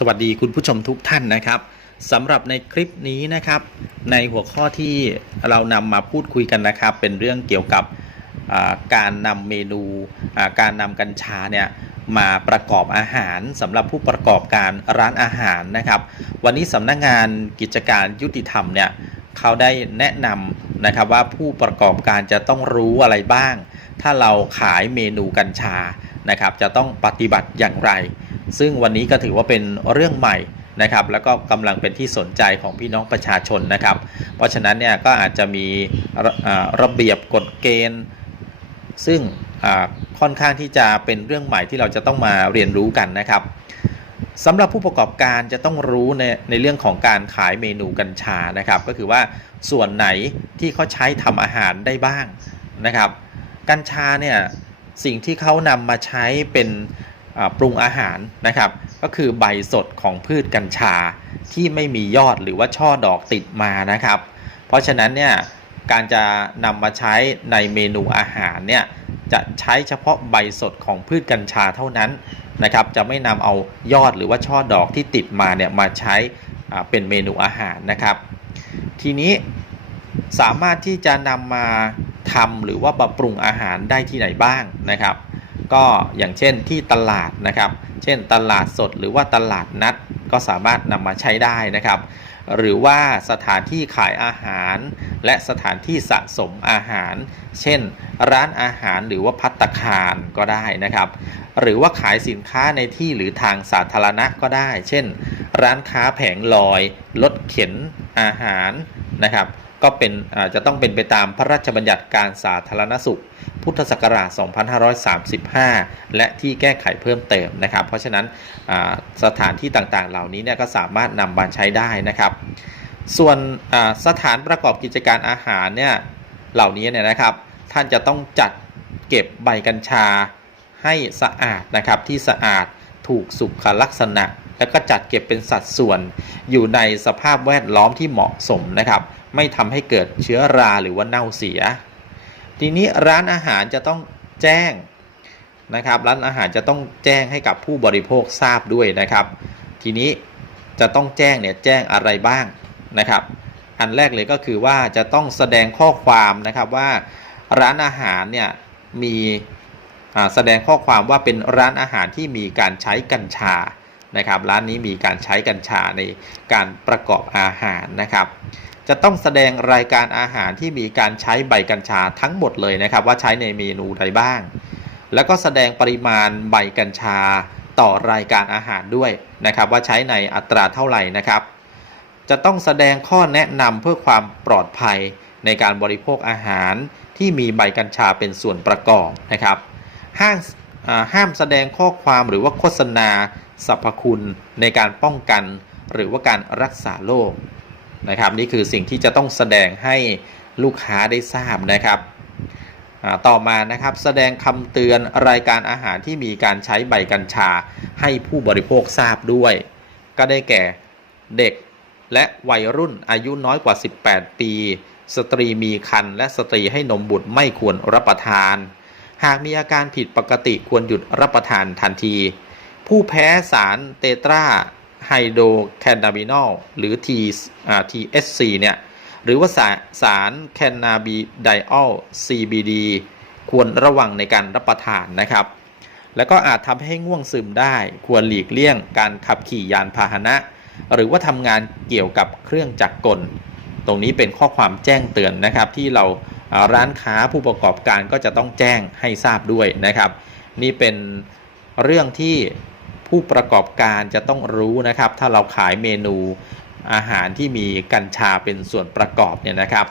สวัสดีคุณผู้ชมทุกท่านนะครับสำหรับในคลิปนี้นะครับ ในหัวข้อที่เรานำมาพูดคุยกันนะครับ เป็นเรื่องเกี่ยวกับการนำเมนูการนำกัญชาเนี่ยมาประกอบอาหารสำหรับผู้ประกอบการร้านอาหารนะครับ วันนี้สำนักงานกิจการยุติธรรมเนี่ยเขาได้แนะนำนะครับว่าผู้ประกอบการจะต้องรู้อะไรบ้าง ถ้าเราขายเมนูกัญชานะครับ จะต้องปฏิบัติอย่างไร ซึ่งวันนี้ก็ถือว่าเป็นเรื่องใหม่นะครับแล้วก็กำลังเป็นที่สนใจของพี่น้องประชาชนนะครับ เพราะฉะนั้นเนี่ยก็อาจจะมีระอ่าระเบียบกฎเกณฑ์ ซึ่งค่อนข้างที่จะเป็นเรื่องใหม่ที่เราจะต้องมาเรียนรู้กันนะครับสำหรับผู้ประกอบการจะต้องรู้ในในเรื่องของการขายเมนูกัญชานะครับ ก็คือว่าส่วนไหนที่เขาใช้ทำอาหารได้บ้างนะครับ กัญชาเนี่ยสิ่งที่เขานำมาใช้เป็น ปรุงอาหารนะครับ ก็คือใบสดของพืชกัญชาที่ไม่มียอดหรือว่าช่อดอกติดมานะครับ เพราะฉะนั้นเนี่ยการจะนำมาใช้ในเมนูอาหารเนี่ยจะใช้เฉพาะใบสดของพืชกัญชาเท่านั้นนะครับ จะไม่นำเอายอดหรือว่าช่อดอกที่ติดมาเนี่ยมาใช้เป็นเมนูอาหารนะครับ ทีนี้สามารถที่จะนำมาทำหรือว่าปรับปรุงอาหารได้ที่ไหนบ้างนะครับ ก็อย่างเช่นที่ตลาดนะครับ เช่นตลาดสดหรือว่าตลาดนัดก็สามารถนำมาใช้ได้นะครับ หรือว่าสถานที่ขายอาหาร และสถานที่สะสมอาหาร เช่น ร้านอาหารหรือว่าพัตตาคารก็ได้นะครับ หรือว่าขายสินค้าในที่หรือทางสาธารณะก็ได้ เช่น ร้านค้าแผงลอยรถเข็นอาหารนะครับ ก็เป็นอาจะต้องเป็นไปตามพระราชบัญญัติการสาธารณสุข พุทธศักราช 2535 และที่แก้ไขเพิ่มเติมนะครับ เพราะฉะนั้นสถานที่ต่างๆ เหล่านี้เนี่ยก็สามารถนำมาใช้ได้นะครับ ส่วนสถานประกอบกิจการอาหารเนี่ยเหล่านี้เนี่ยนะครับ ท่านจะต้องจัดเก็บใบกัญชาให้สะอาดนะครับที่สะอาด ถูกสุขลักษณะ แล้วก็จัดเก็บเป็นสัดส่วน อยู่ในสภาพแวดล้อมที่เหมาะสมนะครับ ไม่ทำให้เกิดเชื้อราหรือว่าเน่าเสีย ทีนี้ร้านอาหารจะต้องแจ้งนะครับร้านอาหารจะต้องแจ้งให้กับผู้บริโภคทราบด้วยนะครับ ทีนี้จะต้องแจ้งเนี่ยแจ้งอะไรบ้างนะครับ อันแรกเลยก็คือว่าจะต้องแสดงข้อความนะครับว่าร้านอาหารเนี่ยมี แสดงข้อความว่าเป็นร้านอาหารที่มีการใช้กัญชานะครับร้านนี้มีการใช้กัญชาในการประกอบอาหารนะครับ จะต้องแสดงรายการอาหารที่มีการใช้ใบกัญชาทั้งหมดเลยนะครับ ว่าใช้ในเมนูใดบ้าง แล้วก็แสดงปริมาณใบกัญชาต่อรายการอาหารด้วยนะครับ ว่าใช้ในอัตราเท่าไหร่นะครับ จะต้องแสดงข้อแนะนำเพื่อความปลอดภัยในการบริโภคอาหารที่มีใบกัญชาเป็นส่วนประกอบนะครับ ห้ามห้ามแสดงข้อความหรือว่าโฆษณาสรรพคุณในการป้องกัน หรือว่าการรักษาโรคนะครับ นี่คือสิ่งที่จะต้องแสดงให้ลูกค้าได้ทราบนะครับต่อมานะครับแสดงคำเตือนรายการอาหารที่มีการใช้ใบกัญชาให้ผู้บริโภคทราบด้วย ก็ได้แก่เด็กและวัยรุ่นอายุน้อยกว่า 18 ปี สตรีมีครรภ์และสตรีให้นมบุตรไม่ควรรับประทาน หากมีอาการผิดปกติควรหยุดรับประทานทันที ผู้แพ้สารเตตราไฮโดรแคนนาบินอลหรือ T TSC เนี่ย หรือว่าสาสารแคนนาบิไดออล CBD ควรระวังในการรับประทานนะครับ แล้วก็อาจทำให้ง่วงซึมได้ ควรหลีกเลี่ยงการขับขี่ยานพาหนะ หรือว่าทำงานเกี่ยวกับเครื่องจักรกล ตรงนี้เป็นข้อความแจ้งเตือนนะครับที่เรา ร้านค้าผู้ประกอบการก็จะต้องแจ้งให้ทราบด้วยนะครับ นี่เป็นเรื่องที่ผู้ประกอบการจะต้องรู้นะครับ ถ้าเราขายเมนูอาหารที่มีกัญชาเป็นส่วนประกอบเนี่ยนะครับ